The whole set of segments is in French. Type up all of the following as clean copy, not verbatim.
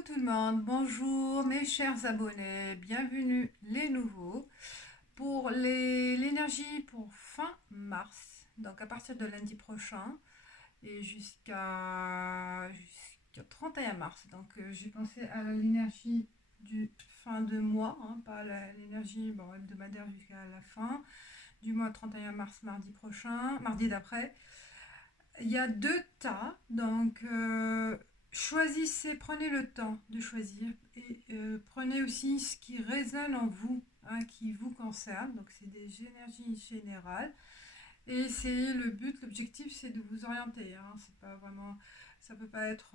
Coucou tout le monde, bonjour mes chers abonnés, bienvenue les nouveaux pour l'énergie pour fin mars, donc à partir de lundi prochain et jusqu'au 31 mars. Donc j'ai pensé à l'énergie du fin de mois, hein, pas l'énergie hebdomadaire jusqu'à la fin du mois 31 mars mardi prochain, mardi d'après. Il y a deux tas, donc choisissez, prenez le temps de choisir et prenez aussi ce qui résonne en vous, hein, qui vous concerne. Donc c'est des énergies générales et c'est le but, l'objectif, c'est de vous orienter. Hein. C'est pas vraiment, ça peut pas être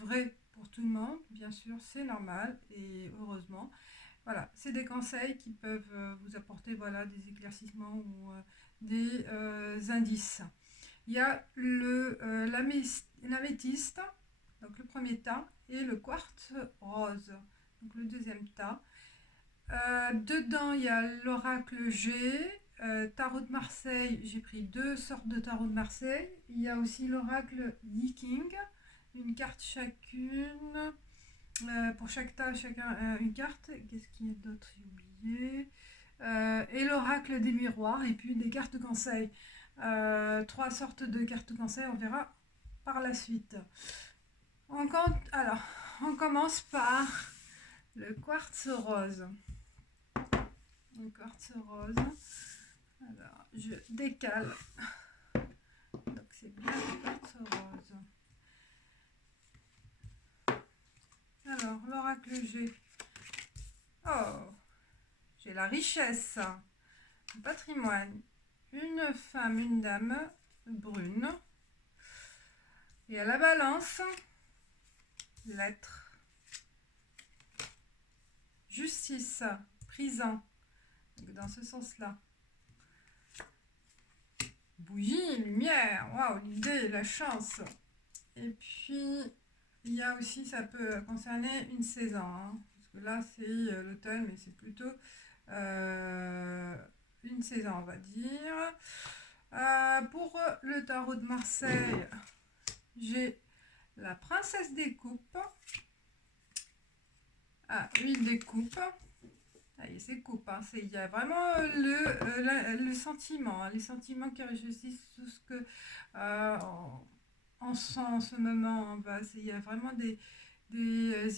vrai pour tout le monde, bien sûr, c'est normal et heureusement. Voilà, c'est des conseils qui peuvent vous apporter voilà, des éclaircissements ou des indices. Il y a l'améthyste, donc le premier tas, et le quartz rose, donc le deuxième tas. Dedans, il y a l'oracle G, tarot de Marseille. J'ai pris deux sortes de tarot de Marseille. Il y a aussi l'oracle Yi-King, une carte chacune. Pour chaque tas, chacun une carte. Qu'est-ce qu'il y a d'autre? J'ai oublié. Et l'oracle des miroirs, et puis des cartes conseils. Trois sortes de cartes conseils, on verra par la suite. Alors, on commence par le quartz rose. Le quartz rose. Alors, je décale. Donc, c'est bien le quartz rose. Alors, l'oracle G. Oh, j'ai la richesse, le patrimoine, une femme, une dame brune. Et à la balance, l'être, justice, prison. Donc dans ce sens-là. Bougie, lumière, waouh, l'idée, la chance. Et puis, il y a aussi, ça peut concerner une saison. Hein, parce que là, c'est l'automne, mais c'est plutôt une saison, on va dire. Pour le tarot de Marseille, j'ai la princesse des coupes. Ah, 8 des coupes. Allez, c'est coupe, hein. Il y a vraiment le sentiment, hein, les sentiments qui réjouissent tout ce que on sent en ce moment. Hein. Il y a vraiment des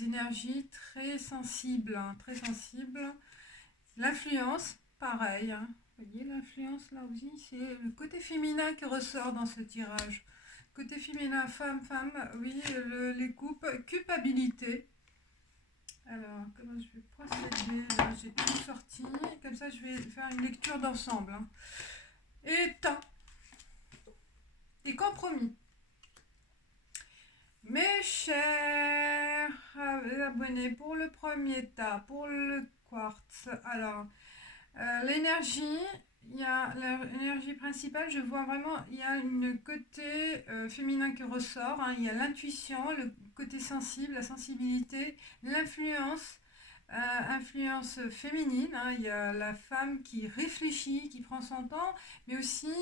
énergies très sensibles, hein, très sensibles. L'influence, pareil. Hein. Vous voyez, l'influence là aussi, c'est le côté féminin qui ressort dans ce tirage. Côté féminin, femme, oui, les coupes, culpabilité. Alors, comment je vais procéder? Là, j'ai tout sorti. Comme ça, je vais faire une lecture d'ensemble. Hein. Et temps. Et compromis. Mes chers abonnés, pour le premier tas, pour le quartz, alors, l'énergie, il y a l'énergie principale, je vois vraiment, il y a une côté féminin qui ressort, hein, il y a l'intuition, le côté sensible, la sensibilité, l'influence, influence féminine, hein, il y a la femme qui réfléchit, qui prend son temps, mais aussi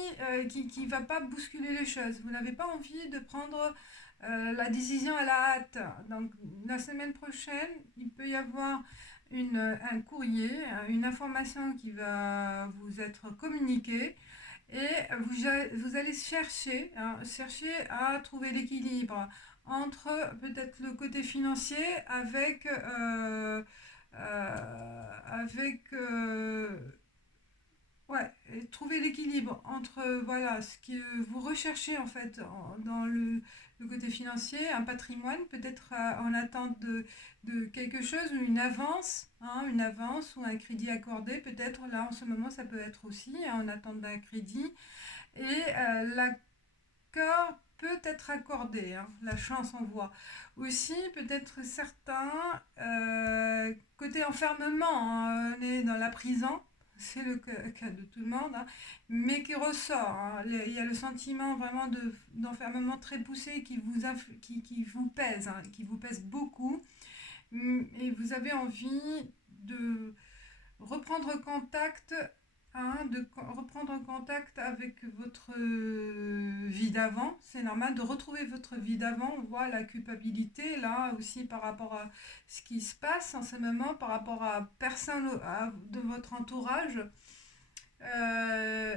qui ne va pas bousculer les choses. Vous n'avez pas envie de prendre la décision à la hâte. Donc la semaine prochaine, il peut y avoir un courrier, une information qui va vous être communiquée et vous allez chercher, hein, chercher à trouver l'équilibre entre peut-être le côté financier avec ouais, et trouver l'équilibre entre voilà ce que vous recherchez en fait dans le côté financier, un patrimoine peut-être en attente de quelque chose ou une avance ou un crédit accordé peut-être là en ce moment ça peut être aussi hein, en attente d'un crédit et l'accord peut être accordé, hein, la chance on voit. Aussi peut-être certains côté enfermement, hein, on est dans la prison c'est le cas de tout le monde, hein, mais qui ressort. Hein. Il y a le sentiment vraiment d'enfermement très poussé qui vous pèse, hein, qui vous pèse beaucoup. Et vous avez envie de reprendre contact hein, de reprendre contact avec votre vie d'avant. C'est normal de retrouver votre vie d'avant. On voit la culpabilité là aussi par rapport à ce qui se passe en ce moment, par rapport à personne de votre entourage. Euh,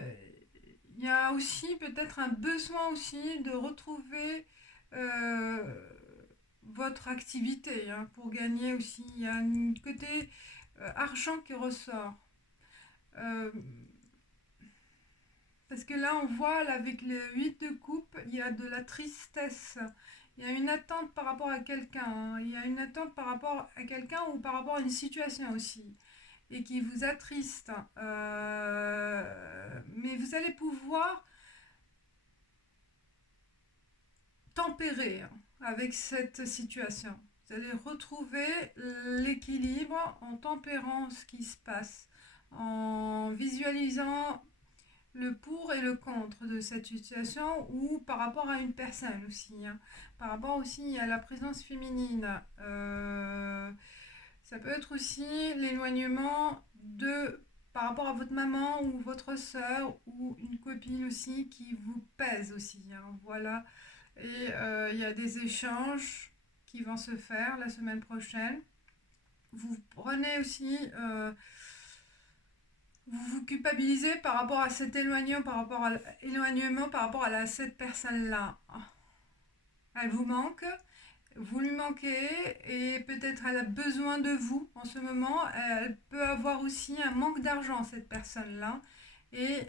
Il y a aussi peut-être un besoin aussi de retrouver euh, votre activité, hein, pour gagner aussi. Il y a un côté argent qui ressort. Euh, Parce que là, on voit, là, avec le 8 de coupe, il y a de la tristesse. Il y a une attente par rapport à quelqu'un, hein. Il y a une attente par rapport à quelqu'un ou par rapport à une situation aussi. Et qui vous attriste. Mais vous allez pouvoir tempérer, hein, avec cette situation. Vous allez retrouver l'équilibre en tempérant ce qui se passe, en visualisant le pour et le contre de cette situation ou par rapport à une personne aussi, hein. Par rapport aussi à la présence féminine. Ça peut être aussi l'éloignement de par rapport à votre maman ou votre soeur ou une copine aussi qui vous pèse aussi, hein. Voilà. Et il y a des échanges qui vont se faire la semaine prochaine. Vous prenez aussi, vous vous culpabilisez par rapport à cet éloignement, par rapport à cette personne-là. Elle vous manque, vous lui manquez et peut-être elle a besoin de vous en ce moment. Elle peut avoir aussi un manque d'argent, cette personne-là. Et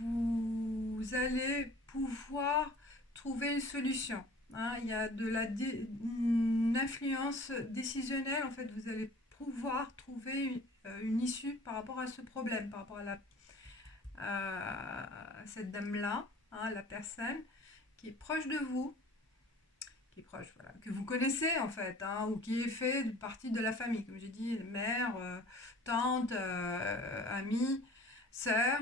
vous allez pouvoir trouver une solution, hein. Il y a de une influence décisionnelle. En fait, vous allez pouvoir trouver une issue par rapport à ce problème, par rapport à cette dame-là, hein, la personne qui est proche de vous, qui est proche, voilà, que vous connaissez en fait, hein, ou qui est fait partie de la famille, comme j'ai dit, mère, tante, amie, sœur,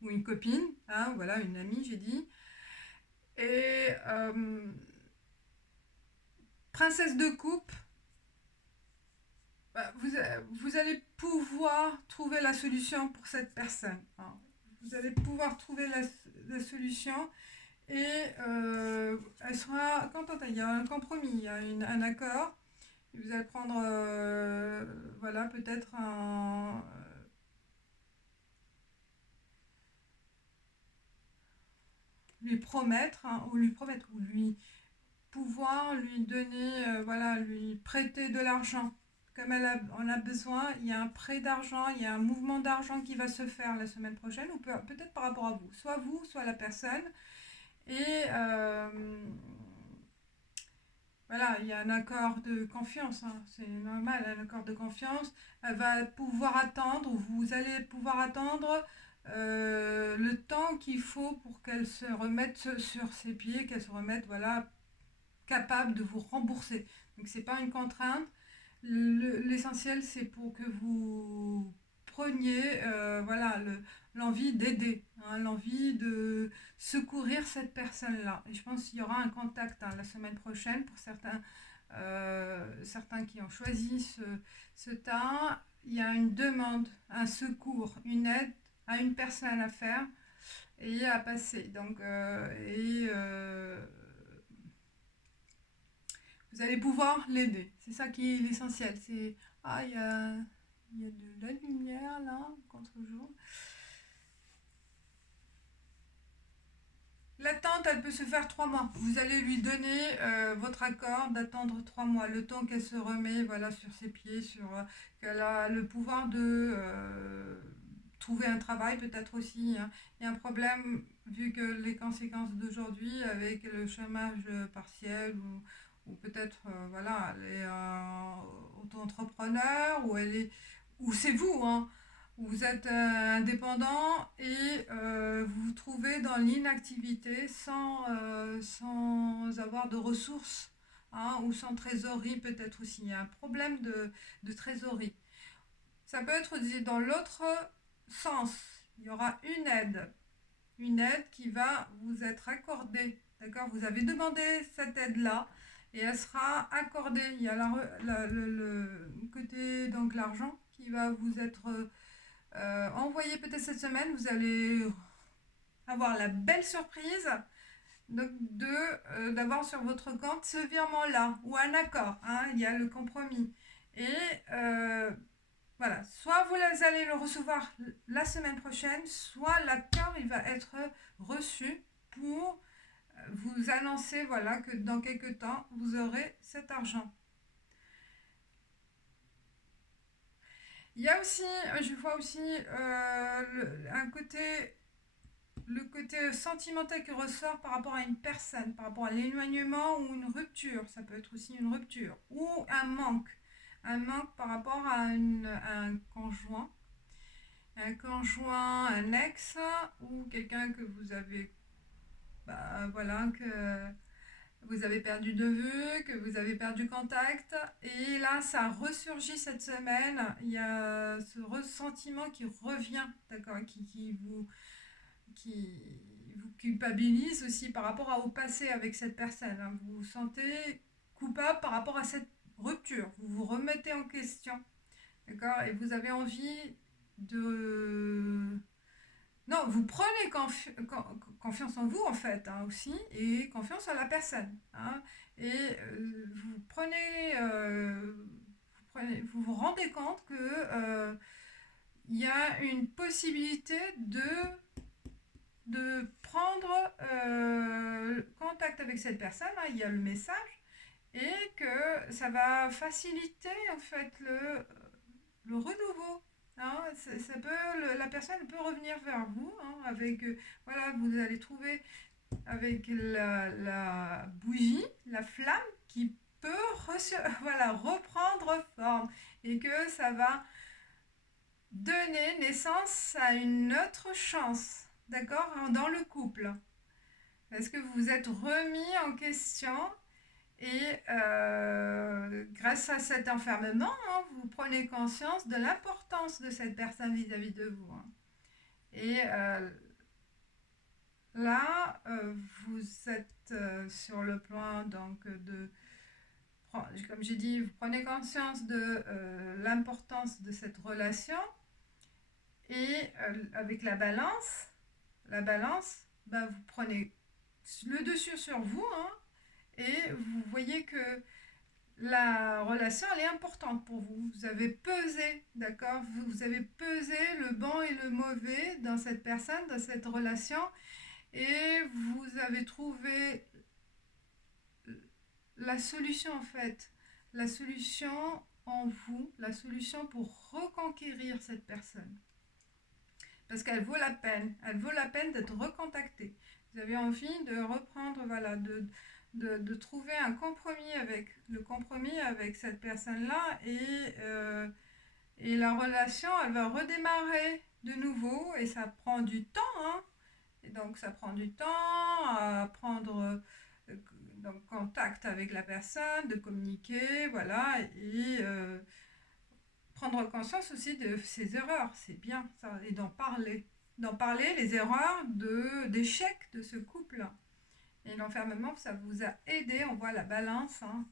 ou une copine, hein, voilà, une amie, j'ai dit. Et princesse de coupe, bah, vous allez pouvoir trouver la solution pour cette personne, hein. Vous allez pouvoir trouver la solution et elle sera contente. Il y a un compromis, il y a un accord. Et vous allez prendre, voilà, peut-être lui promettre, hein, ou lui promettre, ou lui pouvoir lui donner, voilà, lui prêter de l'argent. Comme on a besoin, il y a un prêt d'argent, il y a un mouvement d'argent qui va se faire la semaine prochaine, ou peut-être par rapport à vous, soit la personne. Et voilà, il y a un accord de confiance, hein, c'est normal, un accord de confiance. Elle va pouvoir attendre, vous allez pouvoir attendre le temps qu'il faut pour qu'elle se remette sur ses pieds, qu'elle se remette, voilà, capable de vous rembourser. Donc c'est pas une contrainte. L'essentiel c'est pour que vous preniez, voilà, l'envie d'aider, hein, l'envie de secourir cette personne-là. Et je pense qu'il y aura un contact, hein, la semaine prochaine pour certains qui ont choisi ce tas. Il y a une demande, un secours, une aide à une personne à faire et à passer. Donc, vous allez pouvoir l'aider. C'est ça qui est l'essentiel. C'est, ah, il y a de la lumière là, contre-jour. L'attente, elle peut se faire 3 mois. Vous allez lui donner votre accord d'attendre 3 mois, le temps qu'elle se remet, voilà, sur ses pieds, qu'elle a le pouvoir de trouver un travail peut-être aussi, hein. Il y a un problème vu que les conséquences d'aujourd'hui avec le chômage partiel ou peut-être, voilà, elle est auto-entrepreneur ou c'est vous, hein. Vous êtes indépendant et vous vous trouvez dans l'inactivité sans avoir de ressources, hein, ou sans trésorerie peut-être aussi. Il y a un problème de trésorerie. Ça peut être dit dans l'autre sens. Il y aura une aide qui va vous être accordée. D'accord? Vous avez demandé cette aide-là et elle sera accordée. Il y a le côté, donc l'argent qui va vous être envoyez peut-être cette semaine, vous allez avoir la belle surprise d'avoir sur votre compte ce virement-là, ou un accord, hein, il y a le compromis. Et voilà, soit vous allez le recevoir la semaine prochaine, soit l'accord il va être reçu pour vous annoncer voilà, que dans quelques temps, vous aurez cet argent. Il y a aussi, je vois aussi le côté sentimental qui ressort par rapport à une personne, par rapport à l'éloignement ou une rupture. Ça peut être aussi une rupture ou un manque. Un manque par rapport à un conjoint, un ex ou quelqu'un que vous avez, bah, voilà, que vous avez perdu de vue, que vous avez perdu contact. Et là, ça ressurgit cette semaine. Il y a ce ressentiment qui revient, d'accord, qui vous culpabilise aussi par rapport au passé avec cette personne, hein. Vous vous sentez coupable par rapport à cette rupture. Vous vous remettez en question, d'accord, et vous avez envie de... Non, vous prenez confiance en vous en fait, hein, aussi, et confiance en la personne, hein. Et vous vous rendez compte que il y a une possibilité de prendre contact avec cette personne, hein, il y a le message, et que ça va faciliter en fait le renouveau. Hein. La personne peut revenir vers vous, hein, avec, voilà, vous allez trouver avec la bougie, la flamme qui peut voilà, reprendre forme et que ça va donner naissance à une autre chance, d'accord, dans le couple. Parce que vous vous êtes remis en question et grâce à cet enfermement, hein, vous prenez conscience de l'importance de cette personne vis-à-vis de vous, hein. Et là, vous êtes sur le plan donc comme j'ai dit, vous prenez conscience de l'importance de cette relation et avec la balance, bah, vous prenez le dessus sur vous, hein, et vous voyez que la relation elle est importante pour vous. Vous avez pesé, d'accord, vous avez pesé le bon et le mauvais dans cette personne, dans cette relation, et vous avez trouvé la solution en fait, la solution en vous, la solution pour reconquérir cette personne. Parce qu'elle vaut la peine, elle vaut la peine d'être recontactée. Vous avez envie de reprendre, voilà, de trouver un compromis avec cette personne-là et la relation, elle va redémarrer de nouveau et ça prend du temps, hein. Et donc ça prend du temps à prendre donc, contact avec la personne, de communiquer, voilà, et prendre conscience aussi de ses erreurs, c'est bien ça, et d'en parler les erreurs d'échec de ce couple. Et l'enfermement, ça vous a aidé, on voit la balance, hein,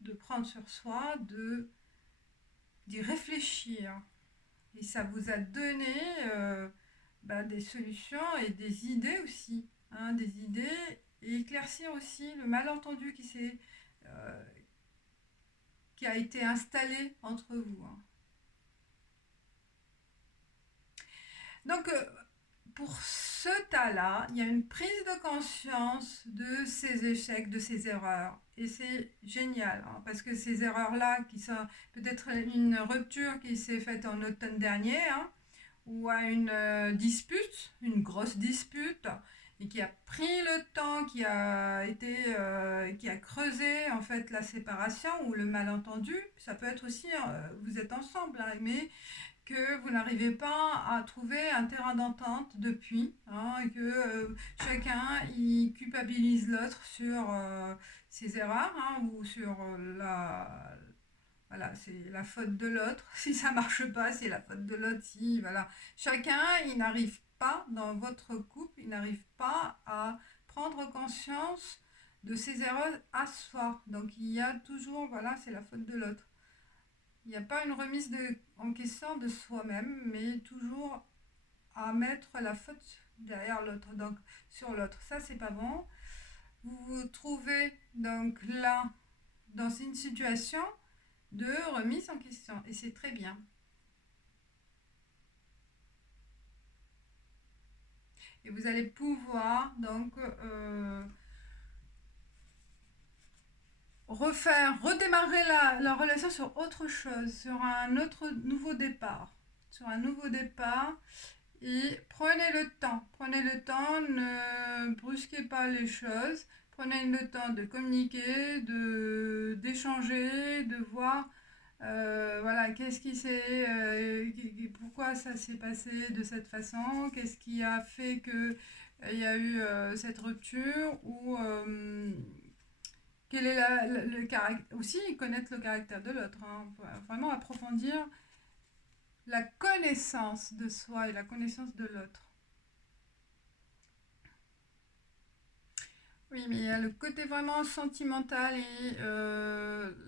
de prendre sur soi, d'y réfléchir. Et ça vous a donné des solutions et des idées aussi, hein, des idées et éclaircir aussi le malentendu euh, qui a été installé entre vous, hein. Donc, pour ce tas-là, il y a une prise de conscience de ces échecs, de ces erreurs. Et c'est génial, hein, parce que ces erreurs-là, qui sont peut-être une rupture qui s'est faite en automne dernier, hein, ou à une dispute, une grosse dispute, et qui a pris le temps, qui a creusé en fait la séparation ou le malentendu. Ça peut être aussi, vous êtes ensemble, hein, mais que vous n'arrivez pas à trouver un terrain d'entente depuis, hein, et que chacun y culpabilise l'autre sur ses erreurs, hein, ou sur voilà, c'est la faute de l'autre. Si ça marche pas, c'est la faute de l'autre. Si, voilà. Chacun, il n'arrive pas, dans votre couple, il n'arrive pas à prendre conscience de ses erreurs à soi. Donc il y a toujours, voilà, c'est la faute de l'autre. Il n'y a pas une remise en question de soi-même, mais toujours à mettre la faute derrière l'autre, donc sur l'autre. Ça, c'est pas bon. Vous vous trouvez donc là dans une situation de remise en question et c'est très bien. Et vous allez pouvoir donc redémarrer la relation sur autre chose, sur un autre nouveau départ. Sur un nouveau départ. Et prenez le temps, ne brusquez pas les choses, prenez le temps de communiquer, d'échanger, de voir, voilà, qu'est-ce qui s'est, pourquoi ça s'est passé de cette façon, qu'est-ce qui a fait que il y a eu cette rupture ou quel est le caractère, aussi connaître le caractère de l'autre, hein, vraiment approfondir la connaissance de soi et la connaissance de l'autre. Oui, mais il y a le côté vraiment sentimental et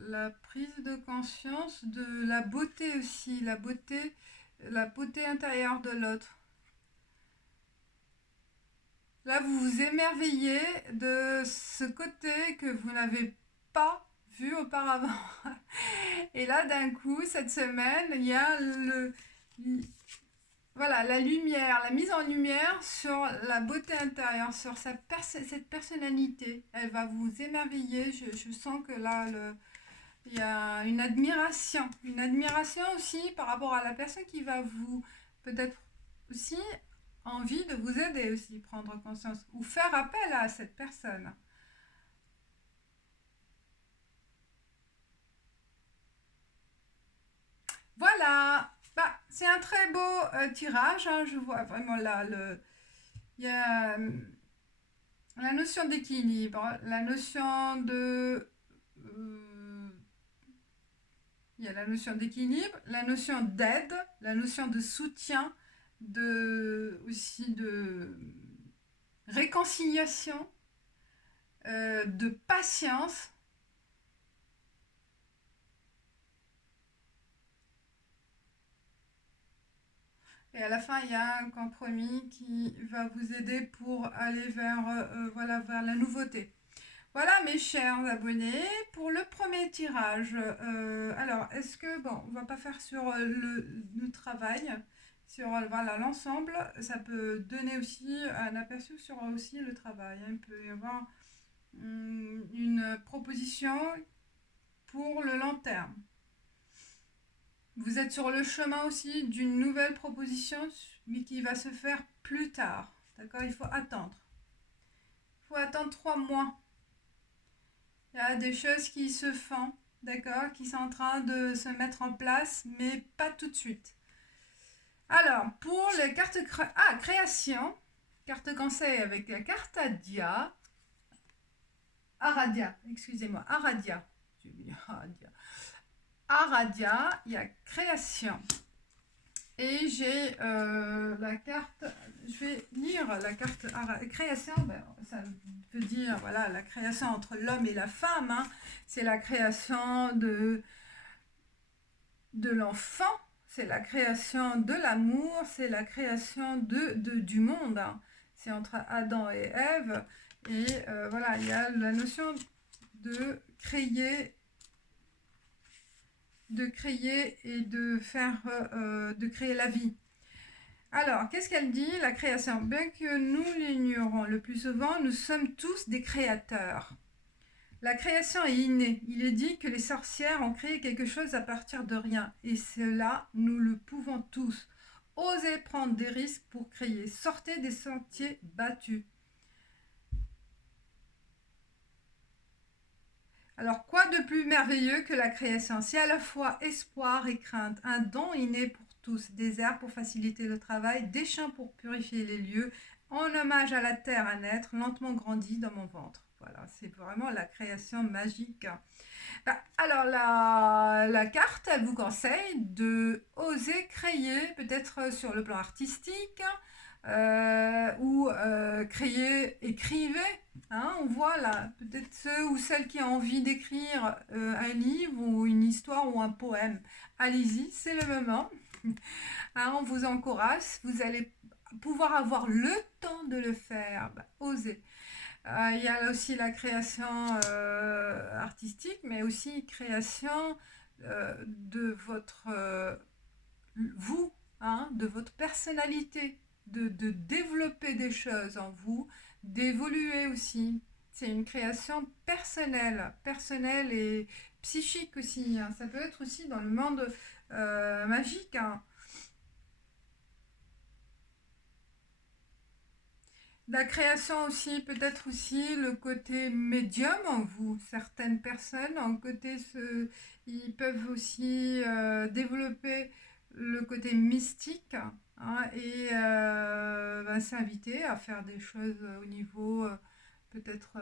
la prise de conscience de la beauté aussi, la beauté intérieure de l'autre. Là, vous vous émerveillez de ce côté que vous n'avez pas vu auparavant. Et là, d'un coup, cette semaine, il y a voilà, la lumière, la mise en lumière sur la beauté intérieure, sur cette personnalité. Elle va vous émerveiller. Je sens que là, il y a une admiration aussi par rapport à la personne qui va vous, peut-être aussi, envie de vous aider aussi, prendre conscience, ou faire appel à cette personne. Voilà, bah, c'est un très beau tirage, hein. Je vois vraiment là, il y a la notion d'équilibre, la notion de... euh, il y a la notion d'équilibre, la notion d'aide, la notion de soutien, aussi de réconciliation, de patience. Et à la fin, il y a un compromis qui va vous aider pour aller voilà, vers la nouveauté. Voilà mes chers abonnés pour le premier tirage. Alors, est-ce que, bon, on va pas faire sur le travail, sur voilà, l'ensemble, ça peut donner aussi un aperçu sur aussi le travail, hein. Il peut y avoir une proposition pour le long terme. Vous êtes sur le chemin aussi d'une nouvelle proposition, mais qui va se faire plus tard. D'accord? Il faut attendre. Il faut attendre 3 mois. Il y a des choses qui se font, d'accord, qui sont en train de se mettre en place, mais pas tout de suite. Alors, pour les cartes création, carte conseil avec la carte Aradia, excusez-moi, Aradia. J'ai mis Aradia. Aradia, il y a création. Et j'ai la carte, je vais lire la carte création, ben, ça veut dire voilà, la création entre l'homme et la femme, hein. C'est la création de l'enfant, c'est la création de l'amour, c'est la création du monde, hein. C'est entre Adam et Ève, et voilà, il y a la notion de créer et de créer la vie. Alors, qu'est-ce qu'elle dit? La création. Bien que nous l'ignorons le plus souvent, nous sommes tous des créateurs. La création est innée. Il est dit que les sorcières ont créé quelque chose à partir de rien. Et cela, nous le pouvons tous. Osez prendre des risques pour créer. Sortez des sentiers battus. Alors, quoi de plus merveilleux que la création? C'est à la fois espoir et crainte, un don inné pour tous, des airs pour faciliter le travail, des champs pour purifier les lieux, en hommage à la terre à naître, lentement grandie dans mon ventre. Voilà, c'est vraiment la création magique. Alors, la carte, elle vous conseille de oser créer, peut-être sur le plan artistique, ou écrivez, Hein, on voit là, peut-être ceux ou celles qui ont envie d'écrire un livre ou une histoire ou un poème. Allez-y, c'est le moment. Hein, on vous encourage, vous allez pouvoir avoir le temps de le faire. Bah, osez. Il y a aussi la création artistique, mais aussi création de votre vous, hein, de votre personnalité, de développer des choses en vous, d'évoluer aussi. C'est une création personnelle, personnelle et psychique aussi, hein. Ça peut être aussi dans le monde magique, hein. La création aussi, peut-être aussi le côté médium en vous. Certaines personnes en côté ils peuvent aussi développer le côté mystique, hein, et ben, s'inviter à faire des choses au niveau peut-être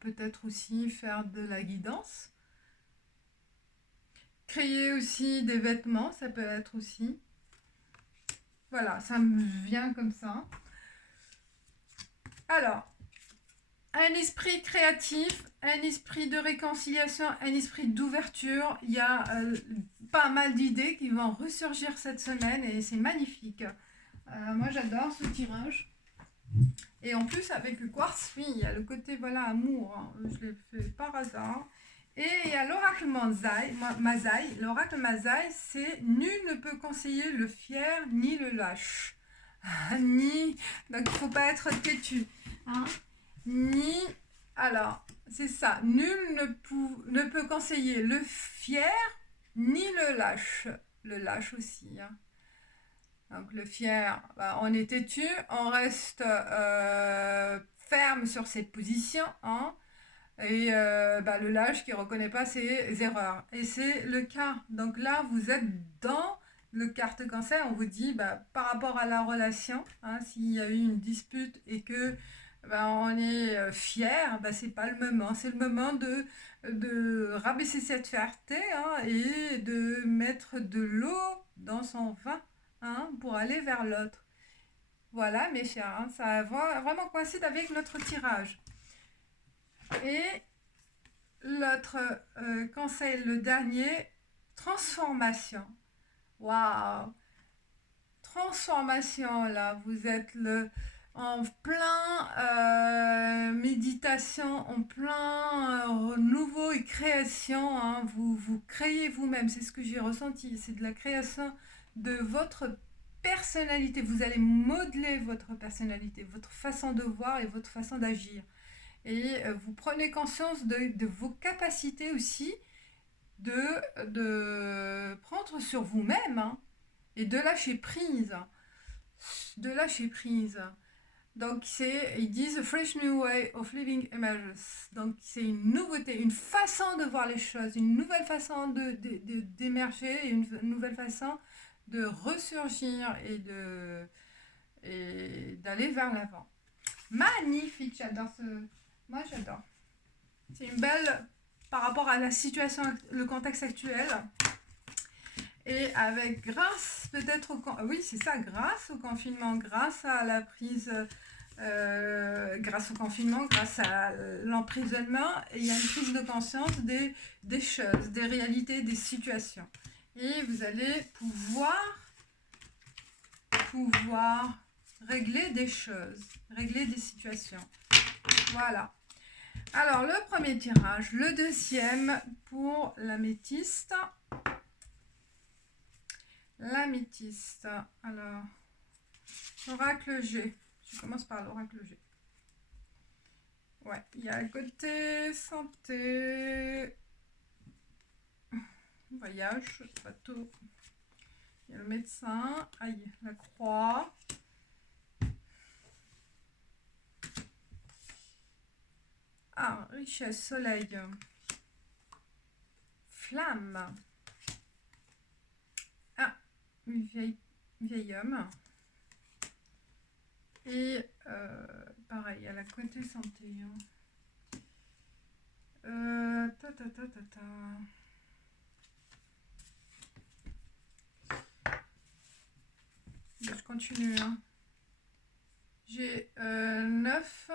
peut-être aussi faire de la guidance. Créer aussi des vêtements, ça peut être aussi. Voilà, ça me vient comme ça. Alors, un esprit créatif, un esprit de réconciliation, un esprit d'ouverture. Il y a pas mal d'idées qui vont ressurgir cette semaine et c'est magnifique. Moi j'adore ce tirage. Et en plus avec le quartz, oui, il y a le côté voilà amour, hein. Je l'ai fait par hasard. Et il y a l'oracle Mazaï. L'oracle Mazaï, c'est nul ne peut conseiller le fier ni le lâche. Ni, donc il ne faut pas être têtu, hein. Ni, alors, c'est ça, nul ne peut conseiller le fier ni le lâche. Le lâche aussi, hein. Donc le fier, bah, on est têtu, on reste ferme sur ses positions, hein. Et bah, le lâche qui ne reconnaît pas ses erreurs. Et c'est le cas. Donc là, vous êtes dans le carte cancer. On vous dit, bah, par rapport à la relation, hein, s'il y a eu une dispute et que bah, on est fier, bah, c'est pas le moment. C'est le moment de rabaisser cette fierté, hein, et de mettre de l'eau dans son vin, hein, pour aller vers l'autre. Voilà, mes chers, hein, ça vraiment coïncide avec notre tirage. Et l'autre conseil, le dernier, transformation. Waouh! Transformation, là, vous êtes en plein méditation, en plein nouveau et création, hein. Vous créez vous-même, c'est ce que j'ai ressenti, c'est de la création de votre personnalité. Vous allez modeler votre personnalité, votre façon de voir et votre façon d'agir. Et vous prenez conscience de vos capacités aussi de prendre sur vous-même, hein, et de lâcher prise. De lâcher prise. Donc ils disent Fresh New Way of Living Emerges. Donc c'est une nouveauté, une façon de voir les choses, une nouvelle façon d'émerger, une nouvelle façon de ressurgir et d'aller vers l'avant. Magnifique, j'adore ce... Moi j'adore. C'est une belle par rapport à la situation, le contexte actuel. Et avec grâce peut-être oui c'est ça, grâce au confinement, grâce à la prise, grâce au confinement, grâce à l'emprisonnement, il y a une prise de conscience des choses, des réalités, des situations. Et vous allez pouvoir régler des choses, régler des situations. Voilà. Alors, le premier tirage, le deuxième pour l'améthyste. L'améthyste. Alors, l'oracle G. Je commence par l'oracle G. Ouais, il y a le côté santé, voyage, bateau. Il y a le médecin. Aïe, la croix. Ah, richesse, soleil. Flamme. Ah, vieil homme. Et pareil, à la côté santé. Ta ta ta ta ta. « continue. Hein. J'ai 9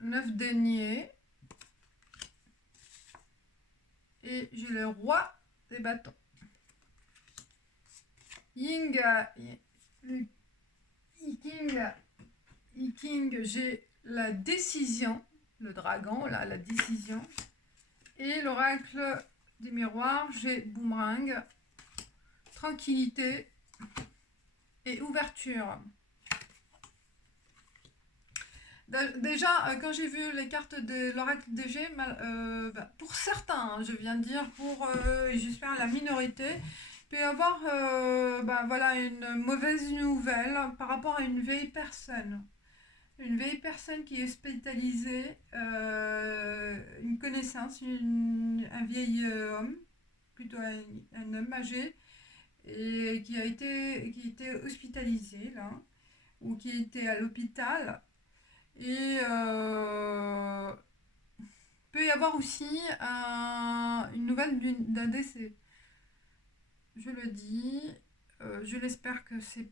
deniers. Et j'ai le roi des bâtons. King, j'ai la décision, le dragon, là, la décision. Et l'oracle des miroirs, j'ai boomerang, tranquillité et ouverture. Déjà, quand j'ai vu les cartes de l'oracle DG, pour certains, je viens de dire, pour, j'espère, la minorité, il peut y avoir voilà, une mauvaise nouvelle par rapport à une vieille personne. Une vieille personne qui est hospitalisée, une connaissance, un vieil homme, plutôt un homme âgé, et qui était hospitalisé, là, ou qui était à l'hôpital. Et peut y avoir aussi une nouvelle d'un décès. Je le dis, je l'espère que c'est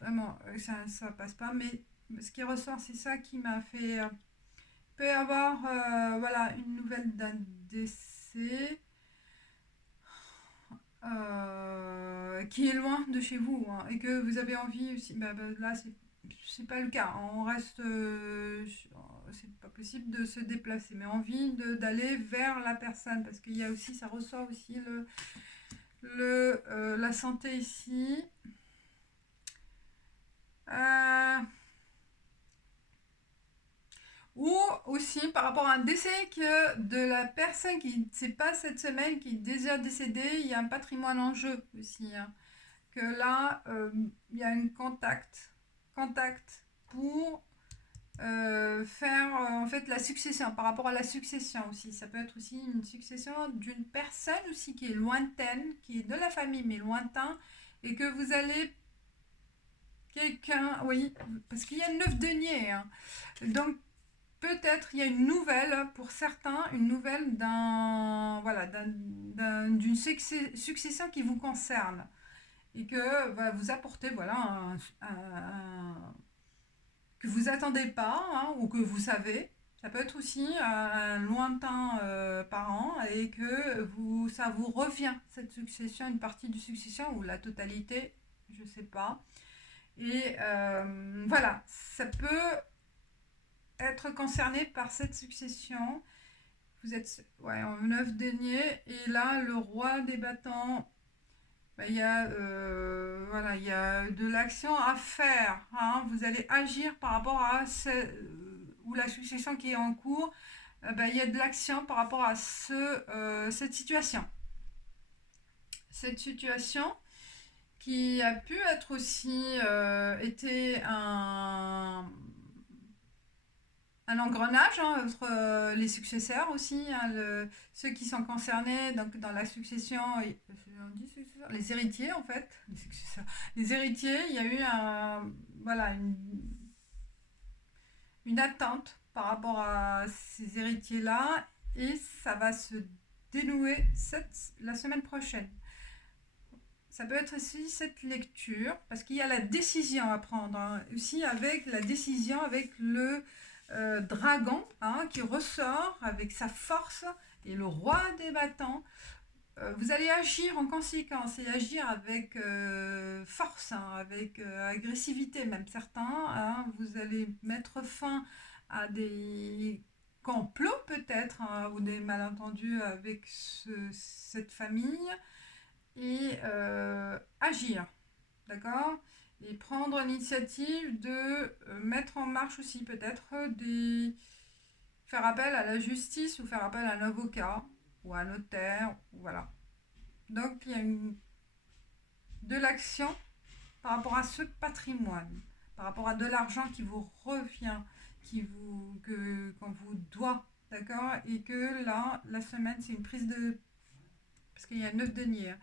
vraiment ça passe pas, mais ce qui ressort, c'est ça qui m'a fait. Il peut y avoir voilà, une nouvelle d'un décès qui est loin de chez vous hein, et que vous avez envie aussi. Là, c'est pas le cas. On reste. C'est pas possible de se déplacer, mais envie d'aller vers la personne parce qu'il y a aussi, ça ressort aussi la santé ici. Ou aussi par rapport à un décès de la personne qui, c'est pas cette semaine, qui est déjà décédée, il y a un patrimoine en jeu aussi. Hein. Que là, il y a un contact pour faire en fait la succession, par rapport à la succession aussi. Ça peut être aussi une succession d'une personne aussi qui est lointaine, qui est de la famille mais lointain, et que vous allez quelqu'un, oui, parce qu'il y a 9 deniers. Hein. Donc peut-être il y a une nouvelle pour certains, une nouvelle d'une succession qui vous concerne et que va vous apporter voilà que vous attendez pas hein, ou que vous savez. Ça peut être aussi un lointain parent et que ça vous revient cette succession, une partie du succession ou la totalité, je sais pas. Et voilà, ça peut être concerné par cette succession. Vous êtes en 9 deniers et là le roi des bâtons, il y a il y a de l'action à faire. Hein. Vous allez agir par rapport à ou la succession qui est en cours. Il y a de l'action par rapport à cette situation. Cette situation qui a pu être aussi été un engrenage hein, entre les successeurs aussi, hein, ceux qui sont concernés donc, dans la succession, les héritiers en fait, les héritiers, il y a eu une attente par rapport à ces héritiers-là et ça va se dénouer la semaine prochaine. Ça peut être aussi cette lecture, parce qu'il y a la décision à prendre, hein, aussi avec la décision, avec le dragon hein, qui ressort avec sa force et le roi des bâtons. Vous allez agir en conséquence et agir avec force, hein, avec agressivité même certains. Hein, vous allez mettre fin à des complots peut-être hein, ou des malentendus avec cette famille et agir, d'accord ? Et prendre l'initiative de mettre en marche aussi peut-être faire appel à la justice ou faire appel à un avocat ou à un notaire, voilà. Donc il y a de l'action par rapport à ce patrimoine, par rapport à de l'argent qui vous revient, qu'on vous doit, d'accord ? Et que là, la semaine, c'est une prise de... Parce qu'il y a 9 deniers. Hein.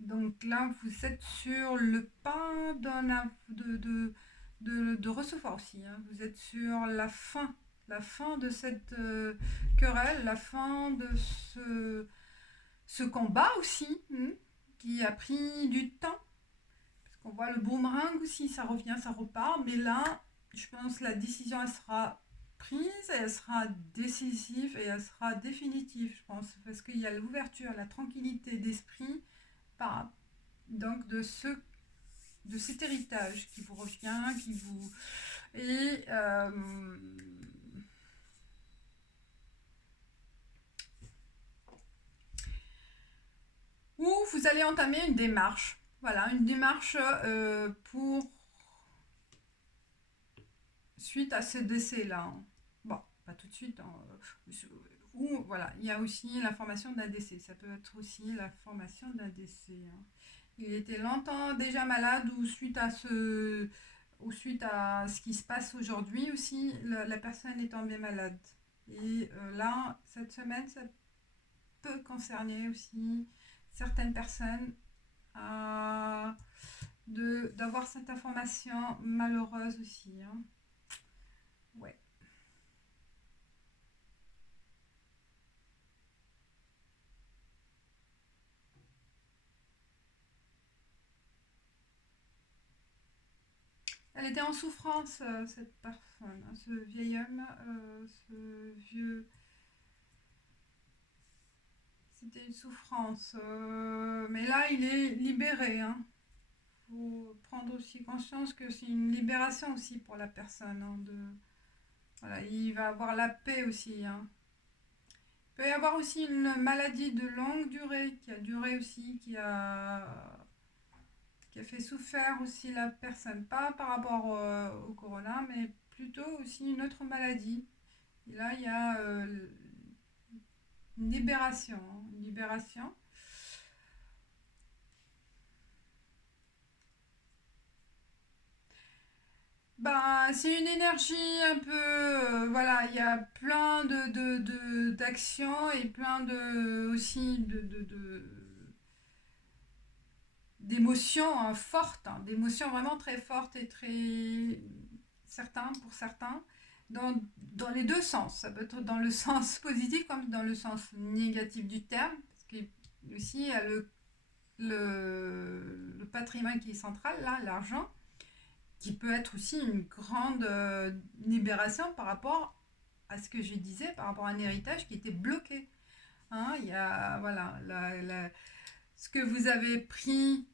Donc là, vous êtes sur le pas de recevoir aussi. Hein. Vous êtes sur la fin de cette querelle, la fin de ce combat aussi, qui a pris du temps. Parce On voit le boomerang aussi, ça revient, ça repart. Mais là, je pense que la décision, elle sera prise, elle sera décisive et elle sera définitive, je pense. Parce qu'il y a l'ouverture, la tranquillité d'esprit par, donc de cet héritage qui vous revient, qui vous... Et où vous allez entamer une démarche. Voilà, une démarche pour suite à ce décès-là. Bon, pas tout de suite. Ou voilà, il y a aussi la formation d'un décès. Ça peut être aussi la formation d'un décès. Il était longtemps déjà malade ou suite à ce qui se passe aujourd'hui aussi, la personne est tombée malade. Et là, cette semaine, ça peut concerner aussi certaines personnes d'avoir cette information malheureuse aussi. Ouais. Elle était en souffrance, cette personne, hein, ce vieil homme, ce vieux. C'était une souffrance. Mais là, il est libéré. Il faut prendre aussi conscience que c'est une libération aussi pour la personne. Voilà, il va avoir la paix aussi. Il peut y avoir aussi une maladie de longue durée qui a duré aussi, qui a fait souffrir aussi la personne. Pas par rapport au corona, mais plutôt aussi une autre maladie. Et là, il y a une libération. Une libération. Bah, c'est une énergie un peu, voilà, il y a plein d'actions et plein aussi d'émotions fortes, d'émotions vraiment très fortes et très certains pour certains, dans les deux sens. Ça peut être dans le sens positif comme dans le sens négatif du terme, parce qu'il aussi il y a le patrimoine qui est central, là, l'argent qui peut être aussi une grande libération par rapport à ce que je disais, par rapport à un héritage qui était bloqué. Il y a, voilà, ce que vous avez pris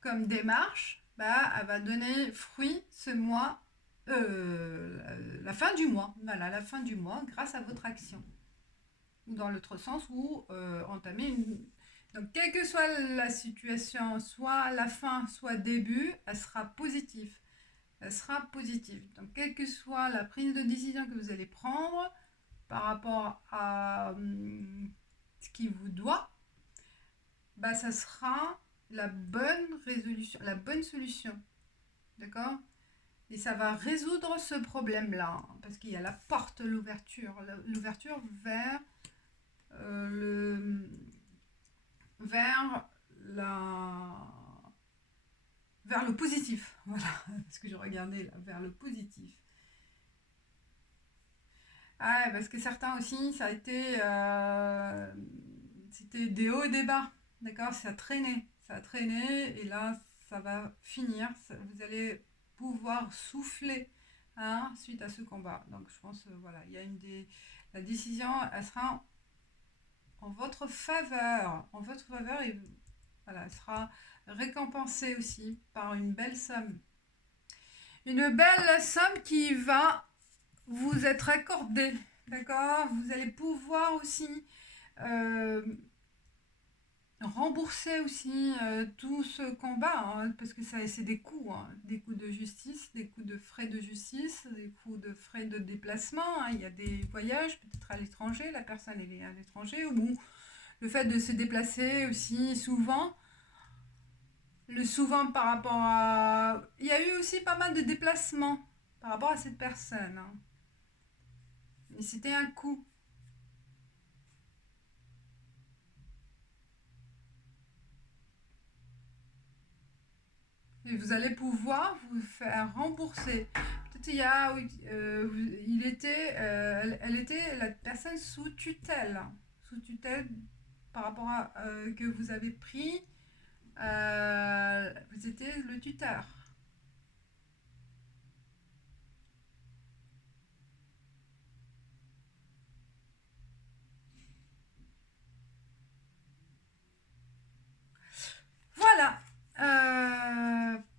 comme démarche, bah, elle va donner fruit ce mois, la fin du mois, voilà, la fin du mois, grâce à votre action. Ou dans l'autre sens, où entamer une... Donc, quelle que soit la situation, soit la fin, soit début, elle sera positive. Elle sera positive. Donc, quelle que soit la prise de décision que vous allez prendre par rapport à ce qui vous doit, bah, ça sera la bonne résolution, la bonne solution. D'accord? Et ça va résoudre ce problème-là. Parce qu'il y a la porte, l'ouverture vers, vers la vers le positif. Voilà, parce que je regardais là, vers le positif. Ah, parce que certains aussi, ça a été. C'était des hauts et des bas. D'accord. Ça a traîné, et là, ça va finir. Vous allez pouvoir souffler suite à ce combat. Donc, je pense, voilà, il y a la décision, elle sera en votre faveur. En votre faveur, et voilà, elle sera récompensée aussi par une belle somme. Une belle somme qui va vous être accordée. D'accord. Vous allez pouvoir aussi euh, rembourser aussi tout ce combat, parce que ça c'est des coûts de justice, des coûts de frais de justice, des coûts de frais de déplacement. Il y a des voyages peut-être à l'étranger, la personne elle est à l'étranger, ou le fait de se déplacer aussi souvent. Le souvent par rapport à... Il y a eu aussi pas mal de déplacements par rapport à cette personne. Mais c'était un coût. Et vous allez pouvoir vous faire rembourser. Peut-être il y a, oui, il était, elle était la personne sous tutelle par rapport à que vous avez pris Vous étiez le tuteur. Voilà.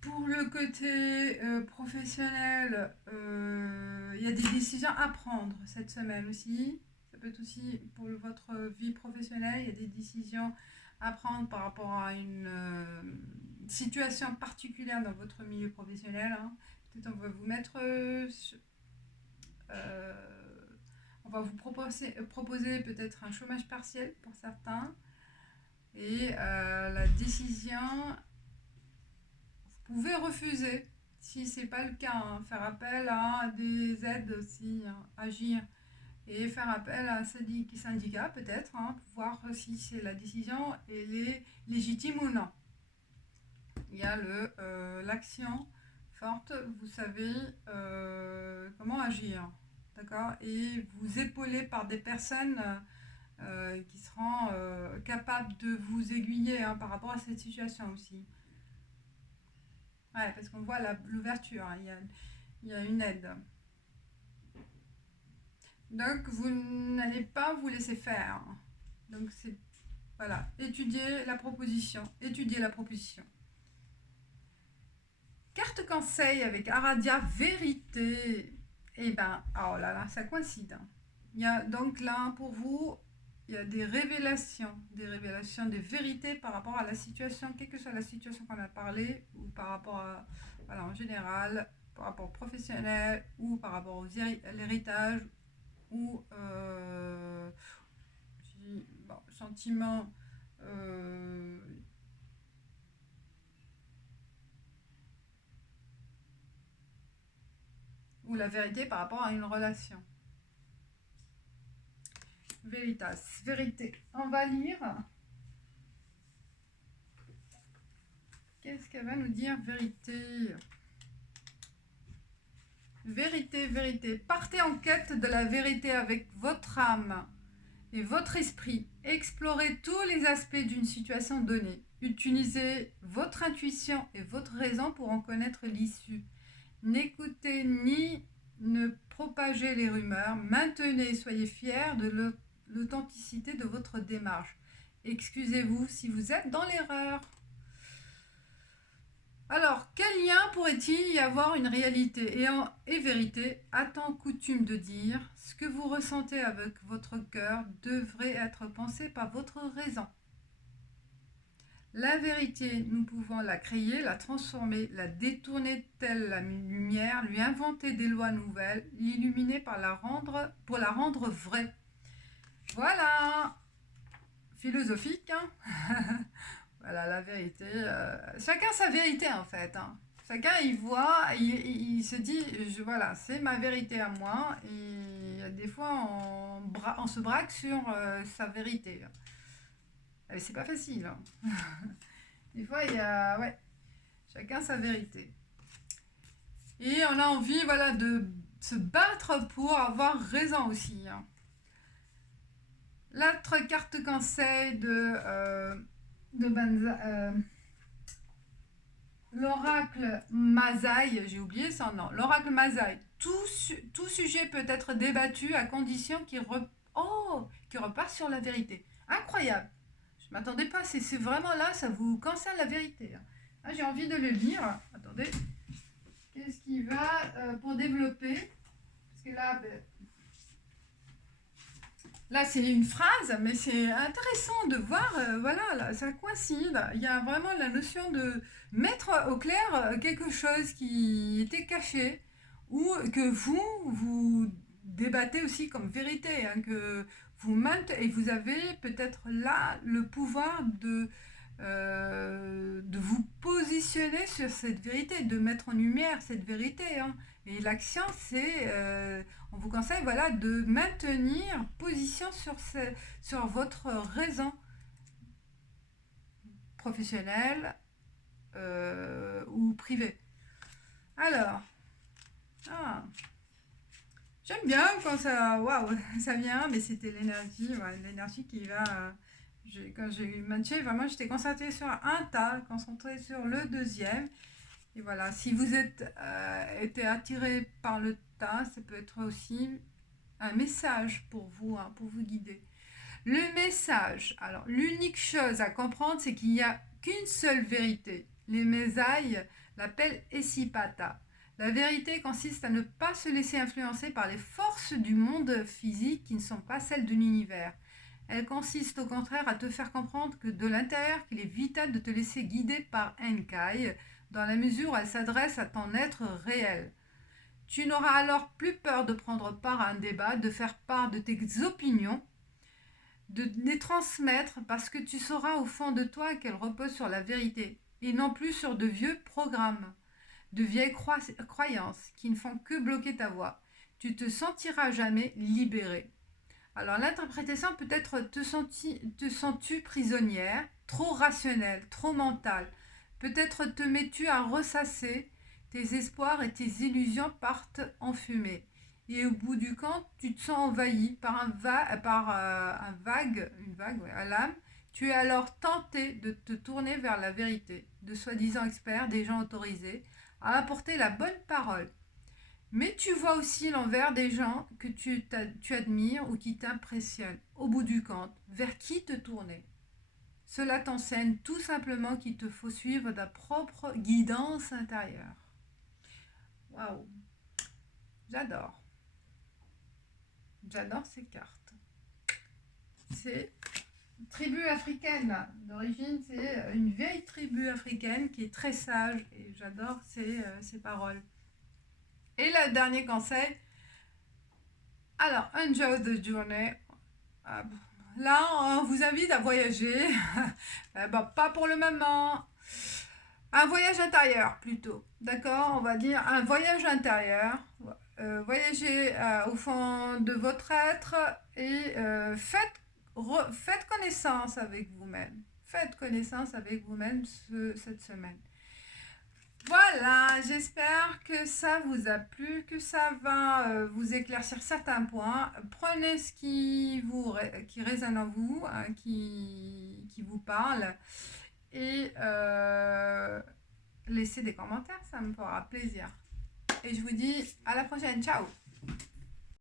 Pour le côté professionnel, il y a des décisions à prendre cette semaine aussi. Ça peut être aussi pour votre vie professionnelle, il y a des décisions à prendre par rapport à une situation particulière dans votre milieu professionnel, hein. Peut-être on va vous mettre, euh, on va vous proposer peut-être un chômage partiel pour certains. Et la décision, vous pouvez refuser si c'est pas le cas, hein. Faire appel à des aides aussi, hein, agir et faire appel à un syndicat peut-être, hein, pour voir si c'est la décision elle est légitime ou non. Il y a l'action forte, vous savez comment agir, d'accord, et vous épauler par des personnes qui seront capables de vous aiguiller, hein, par rapport à cette situation aussi. Ouais, parce qu'on voit l'ouverture, hein, il y a une aide. Donc vous n'allez pas vous laisser faire. Donc c'est, voilà, étudier la proposition. Étudier la proposition. Carte conseil avec Aradia Vérité. Eh ben, oh là là, ça coïncide, hein. Il y a donc là pour vous, il y a des révélations, des vérités par rapport à la situation, quelle que soit la situation qu'on a parlé, ou par rapport à, voilà, en général, par rapport au professionnel, ou par rapport à l'héritage, ou bon, sentiment, euh, ou la vérité par rapport à une relation. Veritas, vérité. On va lire. Qu'est-ce qu'elle va nous dire, vérité? Vérité, vérité. Partez en quête de la vérité avec votre âme et votre esprit. Explorez tous les aspects d'une situation donnée. Utilisez votre intuition et votre raison pour en connaître l'issue. N'écoutez ni ne propagez les rumeurs. Maintenez et soyez fiers de l'authenticité de votre démarche. Excusez-vous si vous êtes dans l'erreur. Alors, quel lien pourrait-il y avoir une réalité et vérité? A-t-on coutume de dire ce que vous ressentez avec votre cœur devrait être pensé par votre raison? La vérité, nous pouvons la créer, la transformer, la détourner telle la lumière, lui inventer des lois nouvelles, l'illuminer pour la rendre vraie. Voilà, philosophique, hein. Voilà, la vérité. Chacun sa vérité, en fait, hein. Chacun, il voit, il se dit, voilà, c'est ma vérité à moi. Et des fois, on se braque sur sa vérité. C'est pas facile, hein. Des fois, il y a, ouais, chacun sa vérité. Et on a envie, voilà, de se battre pour avoir raison aussi, hein. L'autre carte conseil de Banza, l'oracle Mazaï, j'ai oublié son nom, l'oracle Mazaï. Tout sujet peut être débattu à condition qu'il repart sur la vérité. Incroyable. Je ne m'attendais pas, c'est vraiment là, ça vous concerne la vérité. Ah, j'ai envie de le lire. Attendez. Qu'est-ce qui va pour développer? Parce que là, là, c'est une phrase, mais c'est intéressant de voir, voilà, là, ça coïncide. Il y a vraiment la notion de mettre au clair quelque chose qui était caché, ou que vous débattez aussi comme vérité, hein, que vous maintenez, et vous avez peut-être là le pouvoir de vous positionner sur cette vérité, de mettre en lumière cette vérité, hein. Et l'action, c'est, on vous conseille, voilà, de maintenir position sur votre raison professionnelle ou privée. Alors, j'aime bien quand ça, waouh, ça vient, mais c'était l'énergie, ouais, l'énergie qui va Quand j'ai matché, vraiment, j'étais concentrée sur un tas, concentrée sur le deuxième. Et voilà, si vous êtes été attiré par le tas, ça peut être aussi un message pour vous, hein, pour vous guider. Le message, alors l'unique chose à comprendre, c'est qu'il n'y a qu'une seule vérité. Les Mesaïs l'appellent Esipata. La vérité consiste à ne pas se laisser influencer par les forces du monde physique qui ne sont pas celles de l'univers. Elle consiste au contraire à te faire comprendre que de l'intérieur, qu'il est vital de te laisser guider par Enkai, dans la mesure où elle s'adresse à ton être réel. Tu n'auras alors plus peur de prendre part à un débat, de faire part de tes opinions, de les transmettre parce que tu sauras au fond de toi qu'elles reposent sur la vérité et non plus sur de vieux programmes, de vieilles croyances qui ne font que bloquer ta voix. Tu te sentiras jamais libéré. Alors l'interprétation peut être te sens-tu prisonnière, trop rationnelle, trop mentale. Peut-être te mets-tu à ressasser, tes espoirs et tes illusions partent en fumée. Et au bout du compte, tu te sens envahi par une vague à l'âme. Tu es alors tenté de te tourner vers la vérité, de soi-disant experts, des gens autorisés, à apporter la bonne parole. Mais tu vois aussi l'envers des gens que tu admires ou qui t'impressionnent. Au bout du compte, vers qui te tourner? Cela t'enseigne tout simplement qu'il te faut suivre ta propre guidance intérieure. Waouh, j'adore. J'adore ces cartes. C'est une tribu africaine. D'origine, c'est une vieille tribu africaine qui est très sage et j'adore ses paroles. Et le dernier conseil, alors, enjoy the journey. Là, on vous invite à voyager. Pas pour le moment. Un voyage intérieur plutôt. D'accord? On va dire un voyage intérieur. Voyagez au fond de votre être et faites connaissance avec vous-même. Faites connaissance avec vous-même cette semaine. Voilà, j'espère que ça vous a plu, que ça va vous éclaircir certains points. Prenez ce qui résonne en vous, hein, qui vous parle, et laissez des commentaires, ça me fera plaisir. Et je vous dis à la prochaine, ciao!